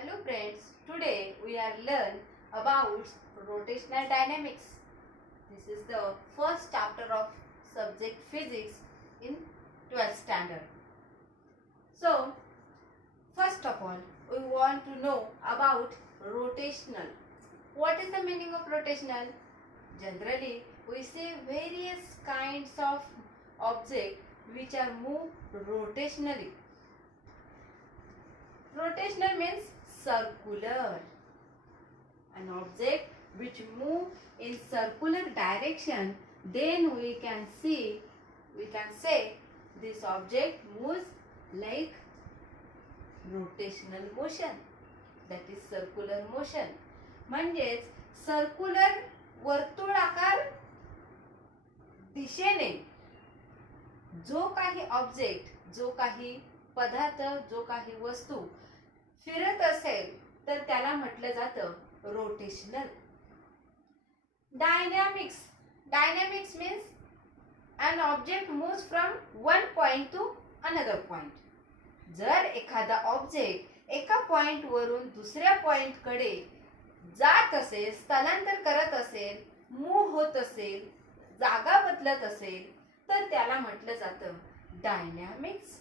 Hello friends, today we are learn about rotational dynamics. This is the first chapter of subject physics in 12th standard. So, first of all, we want to know about rotational. What is the meaning of rotational? Generally, we see various kinds of objects which are moved rotationally. Rotational means circular. An object which move in circular direction, then we can say this object moves like rotational motion, that is circular motion. म्हणजेच circular वर्तुळाकार दिशेने जो काही object, जो काही पदार्थ, जो काही वस्तू फिरत असेल तर त्याला म्हटलं जातं rotational. Dynamics means an object moves from one point to another point. जर एखादा ऑब्जेक्ट एका पॉइंट वरून दुसऱ्या पॉइंट कडे जात असेल, स्थलांतर करत असेल, मूव्ह होत असेल, जागा बदलत असेल तर त्याला म्हटलं जातं डायनॅमिक्स.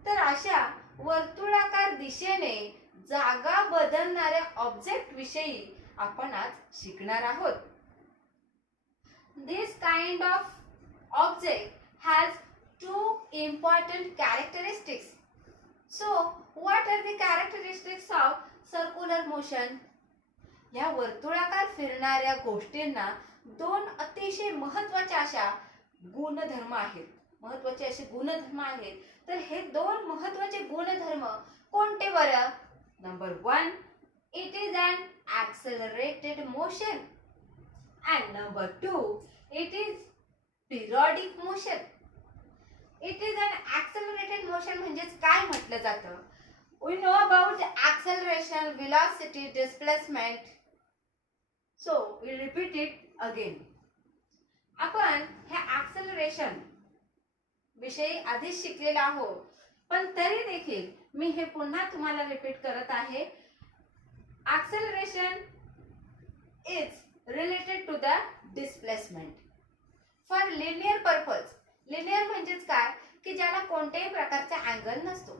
तर अशा वर्तुळाकार दिशेने जागा बदलणाऱ्या ऑब्जेक्ट विषयी आपण आज शिकणार आहोत. This kind of object has two important characteristics. So, what are the characteristics of circular motion? या वर्तुळाकार फिरणाऱ्या गोष्टींना दोन अतिशय महत्त्वाचे अशा गुणधर्म आहेत. महत्त्वाचे असे गुणधर्म आहेत. तर हे दोन महत्त्वाचे गुणधर्म कोणते बरं? Number 1, it is an accelerated motion, and number 2, it is periodic motion. It is an accelerated motion म्हणजेच काय म्हटलं जातं? We know about acceleration, velocity, displacement. So we repeat it again. आपण ह्या acceleration विषयी आधीच शिकलेला आहोत, पण तरी देखील मी हे पुन्हा तुम्हाला रिपीट करत आहे. Acceleration is related to the displacement for linear purpose. Linear म्हणजेच काय की ज्याला कोणत्याही प्रकारचा अँगल नसतो,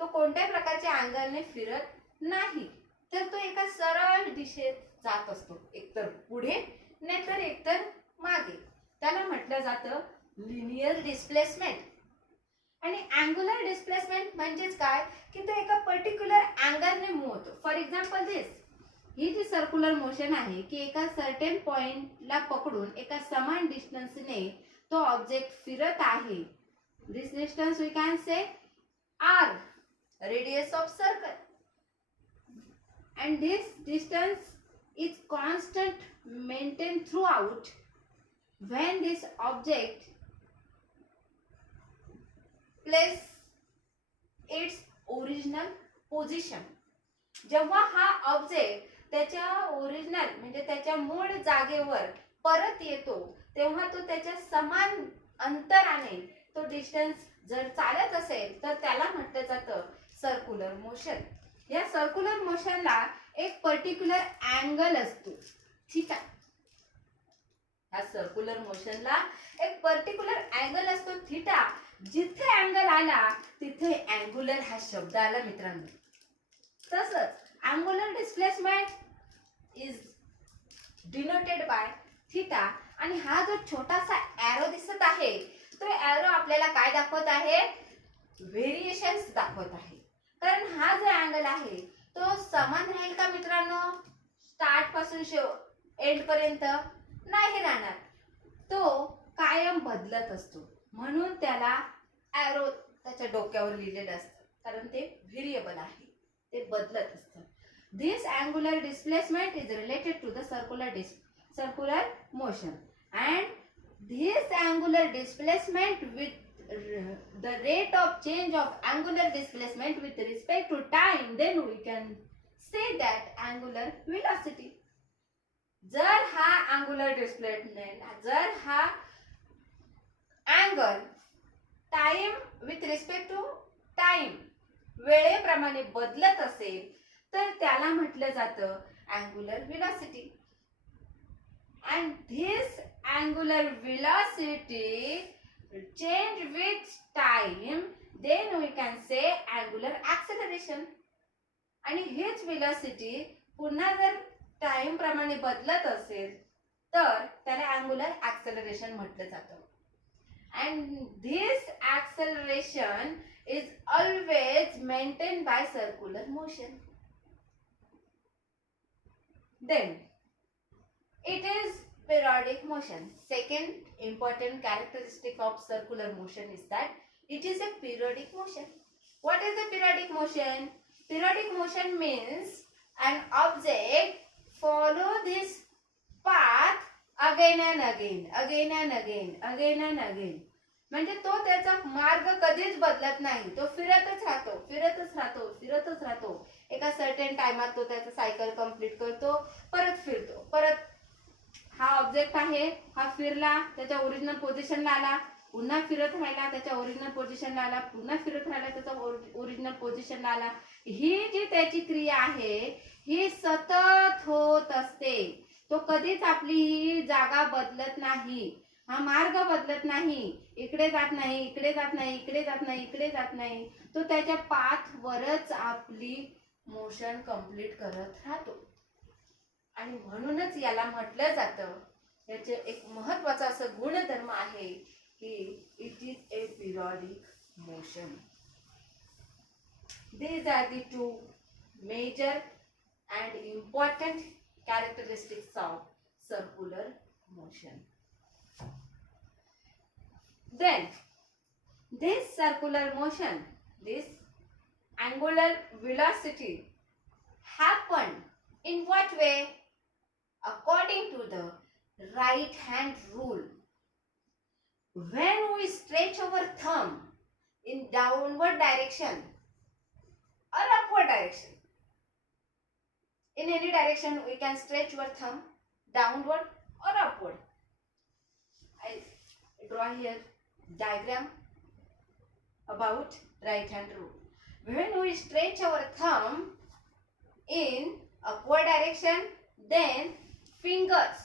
तो कोणत्याही प्रकारच्या अँगलने फिरत नाही, तर तो एका सरळ दिशेत जात असतो, एकतर पुढे नाहीतर एकतर मागे. त्याला म्हटलं जातं लिनियर डिस्प्लेसमेंट. आणि अँग्युलर डिस्प्लेसमेंट म्हणजेच काय की तो एका पर्टिक्युलर अँगलने मूव्ह होतो. फॉर एक्झाम्पल दिस, ही जी सर्क्युलर मोशन आहे की एका सर्टेन पॉइंटला पकडून एका समान डिस्टन्सने तो ऑब्जेक्ट फिरत आहे. This distance we can say R, radius of circle, and this distance is constant maintained throughout when this object place its original position. जेव्हा हा ऑब्जेक्ट त्याच्या ओरिजिनल म्हणजे त्याच्या मूळ जागेवर परत येतो तेव्हा तो त्याच्या समान अंतराने तो डिस्टन्स जर चालत असेल तर त्याला म्हटलं जातं सर्क्युलर मोशन. या सर्क्युलर मोशनला एक पर्टिक्युलर अँगल असतो, ठीक आहे. या सर्क्युलर मोशनला एक पर्टिक्युलर अँगल असतो थीटा. जिथे अँगल आला तिथे अँग्युलर हा शब्द आला मित्रांनो. तसंच angular displacement is denoted by theta. आणि हा जो छोटासा एरो दिसत आहे तो एरो आपल्याला काय दाखवत आहे? व्हेरिएशन्स दाखवत आहे. कारण हा जो अँगल आहे तो समान राहील का मित्रांनो? स्टार्ट पासून एंड पर्यंत नाही राहणार, तो कायम बदलत असतो. म्हणून त्याला एरो त्याच्या डोक्यावर लिहिलेलं असतं, कारण ते व्हेरिएबल आहे, ते बदलत असतं. This angular displacement is related to the circular motion, and this angular displacement with the rate of change of angular displacement with respect to time, then we can say that angular velocity. जर हा angular displacement, जर हा angle time with respect to time वेळेप्रमाणे बदलत असेल तर त्याला म्हटलं जातं angular velocity. And this angular velocity change with time, then we can say angular acceleration. आणि हेच व्हेलॉसिटी पुन्हा जर टाइम प्रमाणे बदलत असेल तर त्याला अँग्युलर ऍक्सेलरेशन म्हटलं जातं. And this acceleration is always maintained by circular motion. Then it is periodic motion. Second important characteristic of circular motion is that it is a periodic motion. What is the periodic motion? Periodic motion means an object follow this path again and again, again and again, again and again. म्हणजे तो त्याचा मार्ग कधीच बदलत नाही, तो फिरतच राहतो, फिरतच राहतो, फिरतच राहतो. एका सर्टेन टाइमात तो त्याचा सायकल कंप्लीट करतो, परत फिरतो, परत हा ऑब्जेक्ट आहे, हा फिरला, त्याच्या ओरिजिनल पोझिशनला आला, पुन्हा फिरत राहिला, त्याच्या ओरिजिनल पोझिशनला आला, पुन्हा फिरत राहिला, त्याच्या ओरिजिनल पोझिशनला आला. ही जी त्याची क्रिया आहे ही सतत होत असते. तो कधीच आपली ही जागा बदलत नाही, हा मार्ग बदलत नाही, इकडे जात नाही, इकडे जात नाही, इकडे जात नाही, इकडे जात नाही. तो त्याच्या पाथवरच आपली मोशन कंप्लीट करत राहतो. आणि म्हणूनच याला म्हटलं जातं, याचे एक महत्वाचा असं गुणधर्म आहे की it is a periodic motion. These are the two major and important characteristics of circular motion. Then this circular motion, this angular velocity happened in what way? According to the right hand rule. When we stretch our thumb in downward direction or upward direction, in any direction we can stretch your thumb downward or upward. I draw here diagram about right hand rule. When we stretch our thumb in upward direction, then fingers,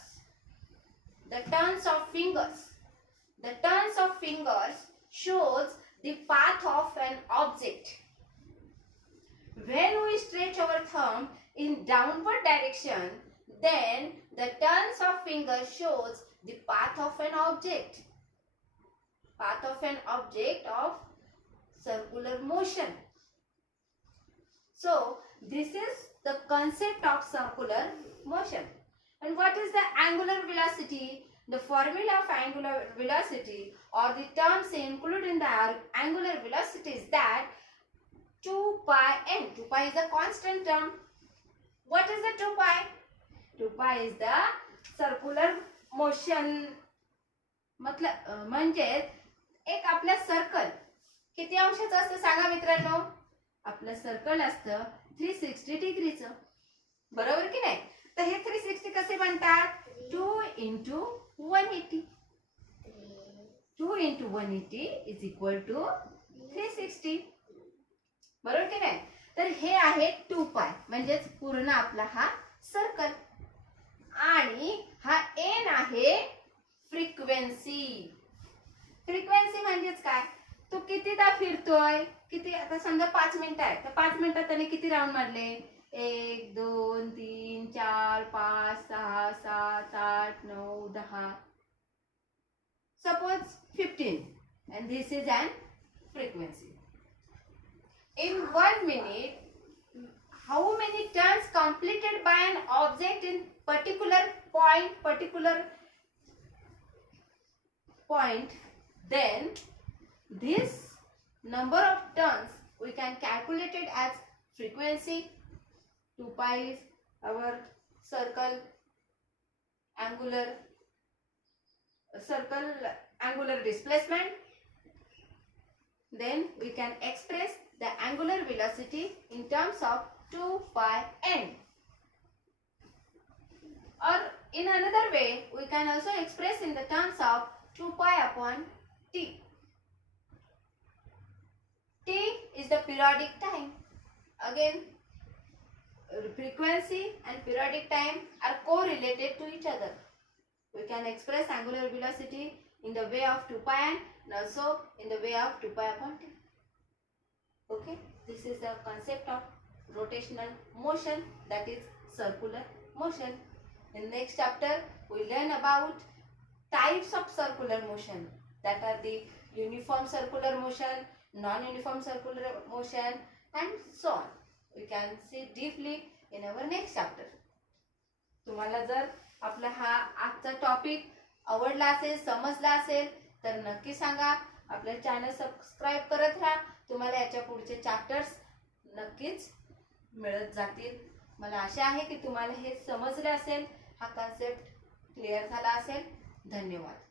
the turns of fingers shows the path of an object. When we stretch our thumb in downward direction, then the turns of fingers shows the path of an object. Path of an object of circular motion. So this is the concept of circular motion. And what is the angular velocity? The formula of angular velocity or the terms included in the angular velocity is that 2 pi n. 2 pi is a constant term. What is the 2 pi? 2 pi is the circular motion. मतलब म्हणजे एक आपलं circle किती अंशाचं असतं सांगा मित्रांनो? आपलं circle असतं 360 डिग्रीचं, बरोबर की नाही? तर हे 360 कसे बनतात? 2 into 180. 2 into 180 is equal to 360. बरोबर की नाही? तर हे आहे 2 पाय म्हणजेच पूर्ण आपला हा सर्कल. आणि हा n आहे फ्रिक्वेन्सी. फ्रिक्वेन्सी म्हणजेच काय? तो कितीदा फिरतोय, किती, आता समजा 5 मिनिटं आहे तर 5 मिनिटात त्याने किती राऊंड मारले? 1 2 3 4 5 6 7 8 9 10, suppose 15, and this is an frequency. In 1 minute, how many turns completed by an object in particular point, then this number of turns we can calculate it as frequency. 2 pi is our angular displacement. Then we can express the angular velocity in terms of 2 pi n. Or in another way, we can also express in the terms of 2 pi upon t. T is the periodic time. Again, frequency and periodic time are correlated to each other. We can express angular velocity in the way of 2 pi and also in the way of 2 pi upon t. Okay, this is the concept of rotational motion, that is circular motion. In next chapter we learn about types of circular motion, that are the uniform circular motion, non-uniform circular motion, and so on. We can see deeply in our next chapter. तुम्हाला जर आपला हा आजचा topic आवडला असेल, समजला असेल तर नक्की सांगा. आपलं चॅनल सबस्क्राईब करत राहा. तुम्हाला याच्या पुढचे चॅप्टर्स नक्कीच मिळत जातील. मला आशा आहे की तुम्हाला हे समजले असेल, हा कन्सेप्ट क्लिअर झाला असेल. धन्यवाद.